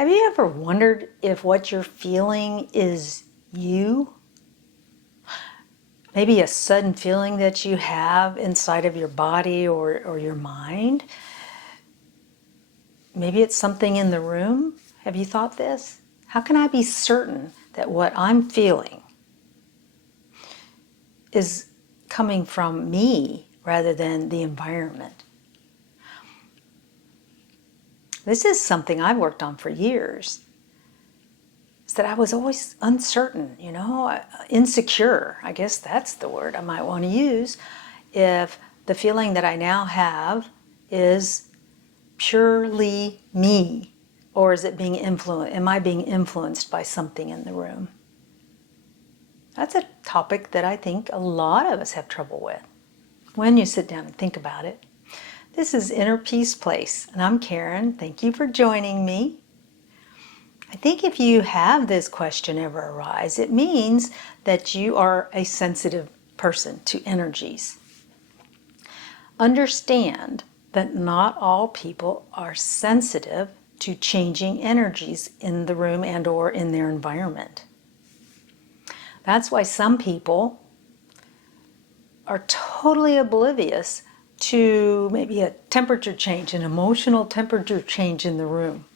Have you ever wondered if what you're feeling is you? Maybe a sudden feeling that you have inside of your body or your mind? Maybe it's something in the room. Have you thought this? How can I be certain that what I'm feeling is coming from me rather than the environment? This is something I've worked on for years. Is that I was always uncertain, insecure. I guess that's the word I might want to use. If the feeling that I now have is purely me, or is it being influenced? Am I being influenced by something in the room? That's a topic that I think a lot of us have trouble with when you sit down and think about it. This is Inner Peace Place, and I'm Karen. Thank you for joining me. I think if you have this question ever arise, it means that you are a sensitive person to energies. Understand that not all people are sensitive to changing energies in the room and or in their environment. That's why some people are totally oblivious to maybe a temperature change, an emotional temperature change in the room.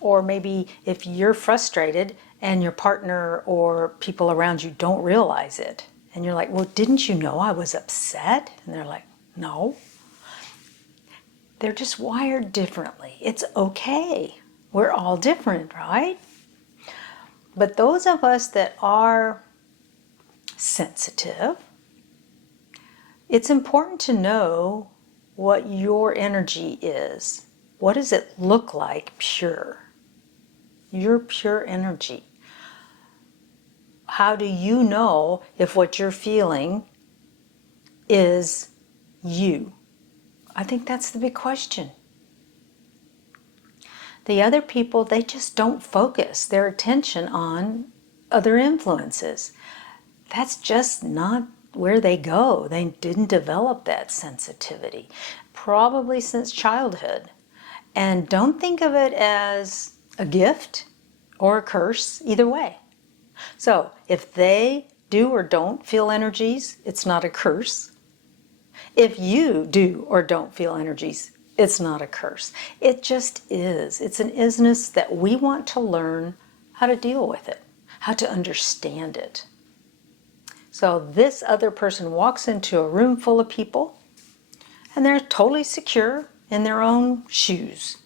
Or maybe if you're frustrated and your partner or people around you don't realize it. And you're like, well, didn't you know I was upset? And they're like, no. They're just wired differently. It's okay. We're all different, right? But those of us that are sensitive, it's important to know what your energy is. What does it look like pure? Your pure energy. How do you know if what you're feeling is you? I think that's the big question. The other people, they just don't focus their attention on other influences. That's just not where they go. They didn't develop that sensitivity, probably since childhood. And don't think of it as a gift or a curse, either way. So if they do or don't feel energies, it's not a curse. If you do or don't feel energies, it's not a curse. It just is. It's an isness that we want to learn how to deal with it, how to understand it. So this other person walks into a room full of people and they're totally secure in their own shoes.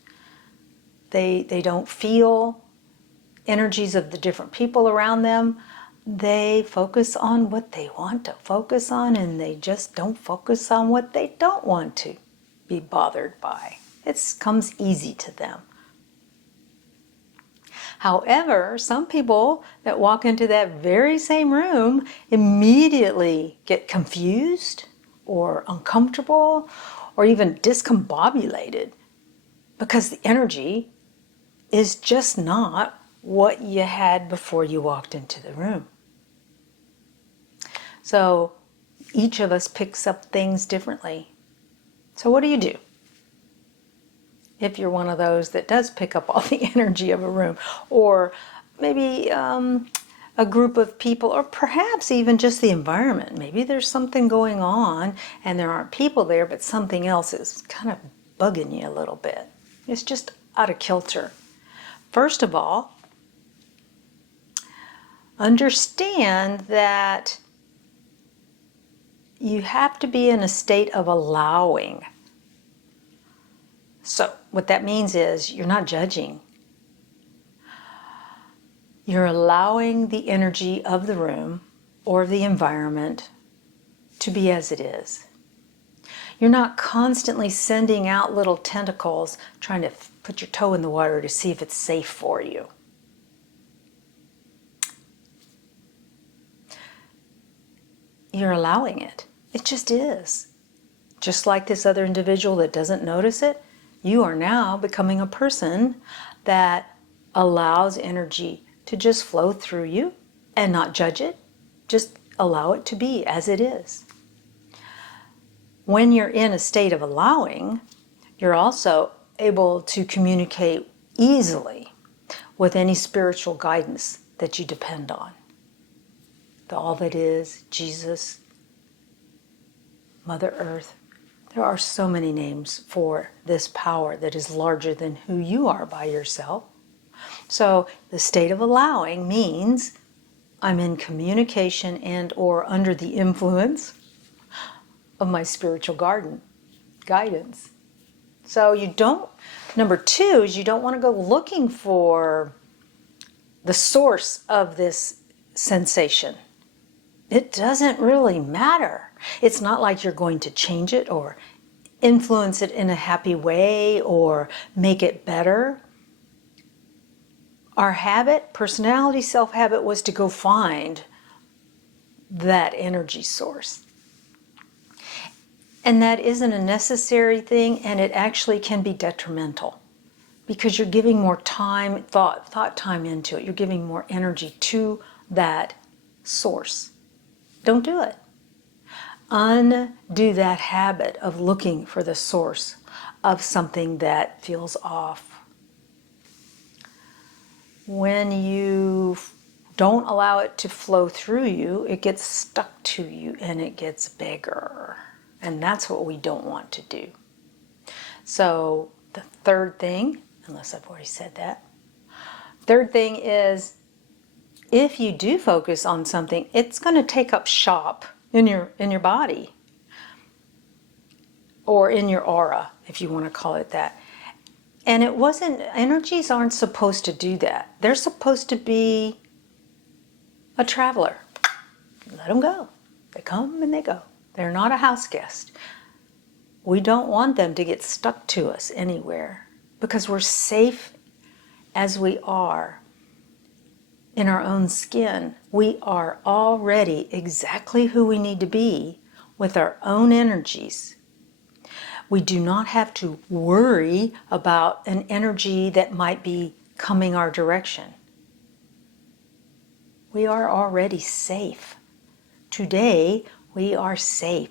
They don't feel energies of the different people around them. They focus on what they want to focus on, and they just don't focus on what they don't want to be bothered by. It comes easy to them. However, some people that walk into that very same room immediately get confused or uncomfortable or even discombobulated because the energy is just not what you had before you walked into the room. So each of us picks up things differently. So what do you do if you're one of those that does pick up all the energy of a room, or maybe a group of people, or perhaps even just the environment? Maybe there's something going on and there aren't people there, but something else is kind of bugging you a little bit. It's just out of kilter. First of all, understand that you have to be in a state of allowing. So what that means is you're not judging. You're allowing the energy of the room or the environment to be as it is. You're not constantly sending out little tentacles trying to put your toe in the water to see if it's safe for you. You're allowing it. It just is. Just like this other individual that doesn't notice it, you are now becoming a person that allows energy to just flow through you and not judge it. Just allow it to be as it is. When you're in a state of allowing, you're also able to communicate easily with any spiritual guidance that you depend on. The all that is, Jesus, Mother Earth. There are so many names for this power that is larger than who you are by yourself. So the state of allowing means I'm in communication and or under the influence of my spiritual guidance. So you don't, number two is you don't want to go looking for the source of this sensation. It doesn't really matter. It's not like you're going to change it or influence it in a happy way or make it better. Our habit, personality, self-habit was to go find that energy source. And that isn't a necessary thing, and it actually can be detrimental because you're giving more time, thought time into it. You're giving more energy to that source. Don't do it. Undo that habit of looking for the source of something that feels off. When you don't allow it to flow through you, it gets stuck to you and it gets bigger. And that's what we don't want to do. So the third thing, unless I've already said that, third thing is if you do focus on something, it's going to take up shop in your body or in your aura, if you want to call it that. And energies aren't supposed to do that. They're supposed to be a traveler. Let them go. They come and they go. They're not a house guest. We don't want them to get stuck to us anywhere because we're safe as we are in our own skin. We are already exactly who we need to be with our own energies. We do not have to worry about an energy that might be coming our direction. We are already safe. Today, we are safe.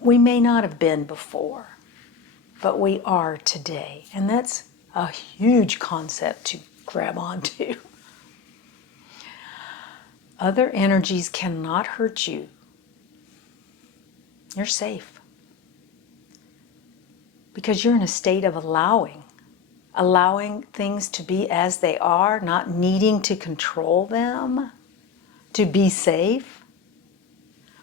We may not have been before, but we are today. And that's a huge concept to grab onto. Other energies cannot hurt you. You're safe. Because you're in a state of allowing things to be as they are, not needing to control them, to be safe,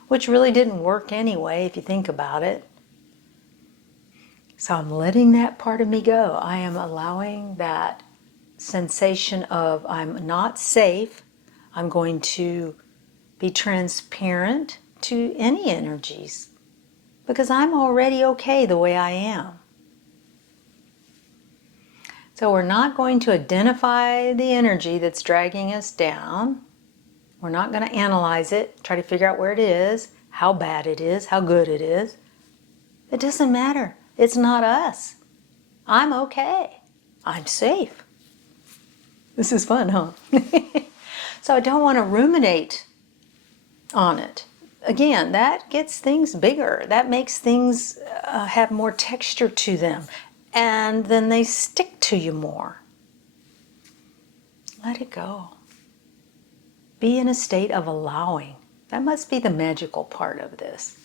which really didn't work anyway if you think about it. So I'm letting that part of me go. I am allowing that sensation of I'm not safe. I'm going to be transparent to any energies because I'm already okay the way I am. So we're not going to identify the energy that's dragging us down. We're not going to analyze it, try to figure out where it is, how bad it is, how good it is. It doesn't matter. It's not us. I'm okay. I'm safe. This is fun, huh? So I don't want to ruminate on it. Again, that gets things bigger. That makes things have more texture to them. And then they stick to you more. Let it go. Be in a state of allowing. That must be the magical part of this.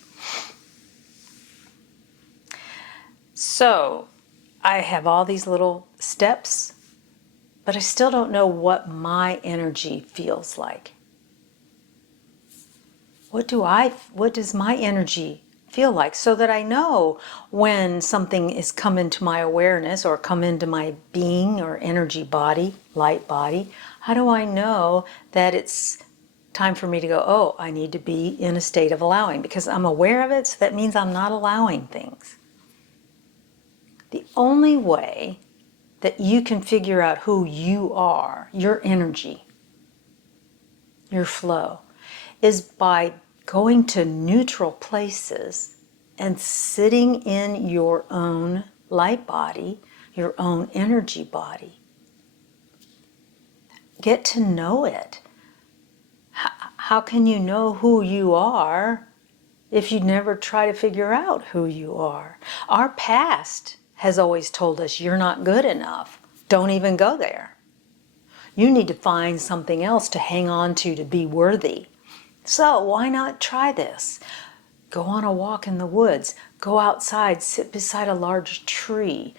So, I have all these little steps, but I still don't know what my energy feels like. What does my energy feel like, so that I know when something is come into my awareness or come into my being or energy body, light body? How do I know that it's time for me to go, oh, I need to be in a state of allowing? Because I'm aware of it, so that means I'm not allowing things. The only way that you can figure out who you are, your energy, your flow, is by going to neutral places and sitting in your own light body, your own energy body. Get to know it. How can you know who you are if you never try to figure out who you are? Our past has always told us you're not good enough. Don't even go there. You need to find something else to hang on to be worthy. So why not try this? Go on a walk in the woods. Go outside, sit beside a large tree.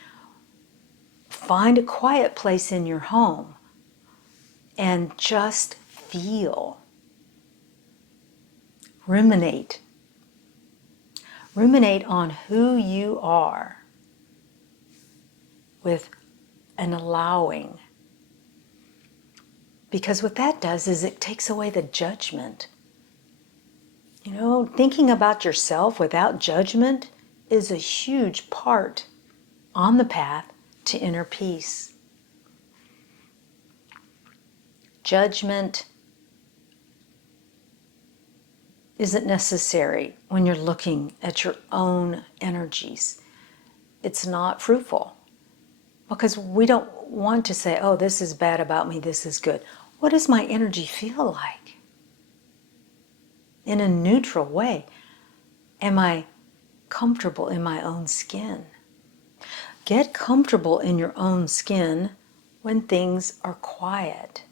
Find a quiet place in your home and just feel. Ruminate. Ruminate on who you are with an allowing. Because what that does is it takes away the judgment. You know, thinking about yourself without judgment is a huge part on the path to inner peace. Judgment isn't necessary when you're looking at your own energies. It's not fruitful because we don't want to say, oh, this is bad about me, this is good. What does my energy feel like? In a neutral way. Am I comfortable in my own skin? Get comfortable in your own skin when things are quiet,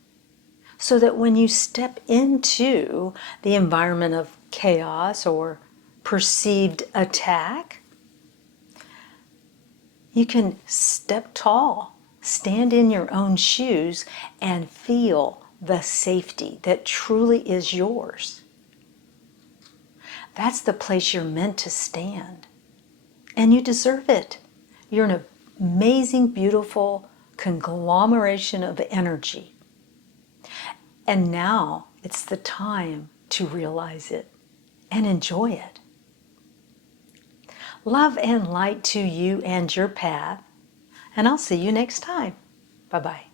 so that when you step into the environment of chaos or perceived attack, you can step tall, stand in your own shoes, and feel the safety that truly is yours. That's the place you're meant to stand. And you deserve it. You're an amazing, beautiful conglomeration of energy. And now it's the time to realize it and enjoy it. Love and light to you and your path. And I'll see you next time. Bye-bye.